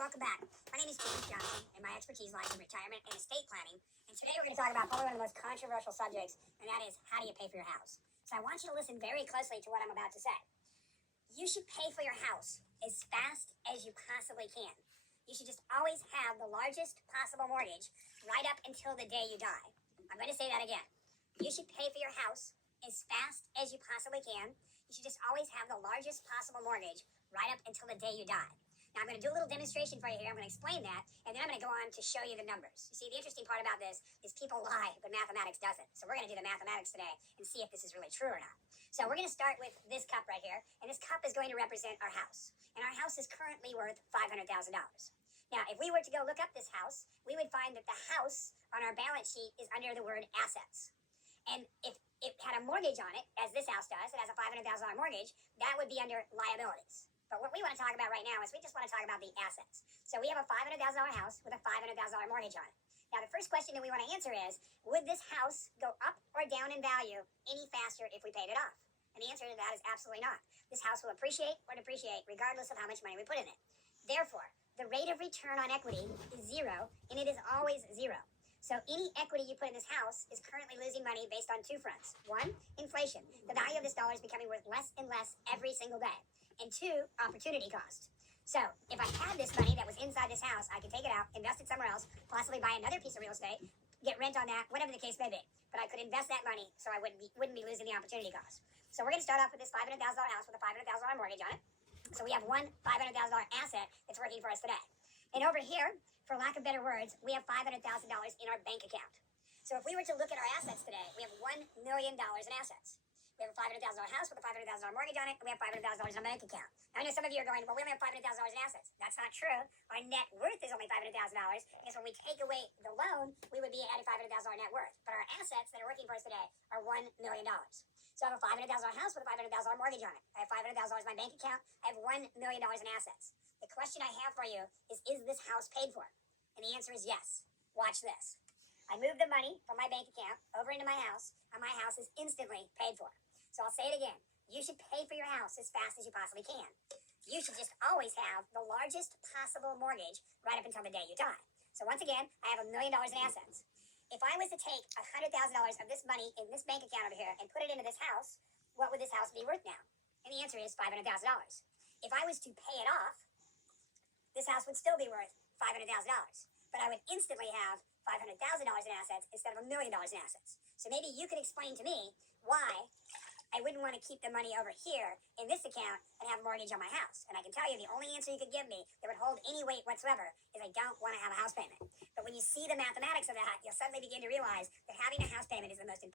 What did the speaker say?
welcome back. My name is James Johnson, and my expertise lies in retirement and estate planning. And today we're going to talk about probably one of the most controversial subjects, and that is how do you pay for your house? So I want you to listen very closely to what I'm about to say. You should pay for your house as fast as you possibly can. You should just always have the largest possible mortgage right up until the day you die. I'm going to say that again. You should pay for your house as fast as you possibly can. You should just always have the largest possible mortgage right up until the day you die. Now, I'm going to do a little demonstration for you here. I'm going to explain that, and then I'm going to go on to show you the numbers. You see, the interesting part about this is people lie, but mathematics doesn't. So we're going to do the mathematics today and see if this is really true or not. So we're going to start with this cup right here, and this cup is going to represent our house. And our house is currently worth $500,000. Now, if we were to go look up this house, we would find that the house on our balance sheet is under the word assets. And if it had a mortgage on it, as this house does, it has a $500,000 mortgage, that would be under liabilities. But what we want to talk about right now is we just want to talk about the assets. So we have a $500,000 house with a $500,000 mortgage on it. Now, the first question that we want to answer is, would this house go up or down in value any faster if we paid it off? And the answer to that is absolutely not. This house will appreciate or depreciate regardless of how much money we put in it. Therefore, the rate of return on equity is zero, and it is always zero. So any equity you put in this house is currently losing money based on two fronts. One, inflation. The value of this dollar is becoming worth less and less every single day. And two, opportunity cost. So if I had this money that was inside this house, I could take it out, invest it somewhere else, possibly buy another piece of real estate, get rent on that, whatever the case may be. But I could invest that money so I wouldn't be losing the opportunity cost. So we're going to start off with this $500,000 house with a $500,000 mortgage on it. So we have one $500,000 asset that's working for us today. And over here, for lack of better words, we have $500,000 in our bank account. So if we were to look at our assets today, we have $1 million in assets. We have a $500,000 house with a $500,000 mortgage on it, and we have $500,000 in a bank account. Now, I know some of you are going, well, we only have $500,000 in assets. That's not true. Our net worth is only $500,000, because when we take away the loan, we would be at a $500,000 net worth. But our assets that are working for us today are $1 million. So I have a $500,000 house with a $500,000 mortgage on it. I have $500,000 in my bank account. I have $1 million in assets. The question I have for you is this house paid for? And the answer is yes. Watch this. I move the money from my bank account over into my house, and my house is instantly paid for. So I'll say it again. You should pay for your house as fast as you possibly can. You should just always have the largest possible mortgage right up until the day you die. So once again, I have $1 million in assets. If I was to take $100,000 of this money in this bank account over here and put it into this house, what would this house be worth now? And the answer is $500,000. If I was to pay it off, this house would still be worth $500,000. But I would instantly have $500,000 in assets instead of $1 million in assets. So maybe you could explain to me why I wouldn't want to keep the money over here in this account and have a mortgage on my house. And I can tell you the only answer you could give me that would hold any weight whatsoever is I don't want to have a house payment. But when you see the mathematics of that, you'll suddenly begin to realize that having a house payment is the most important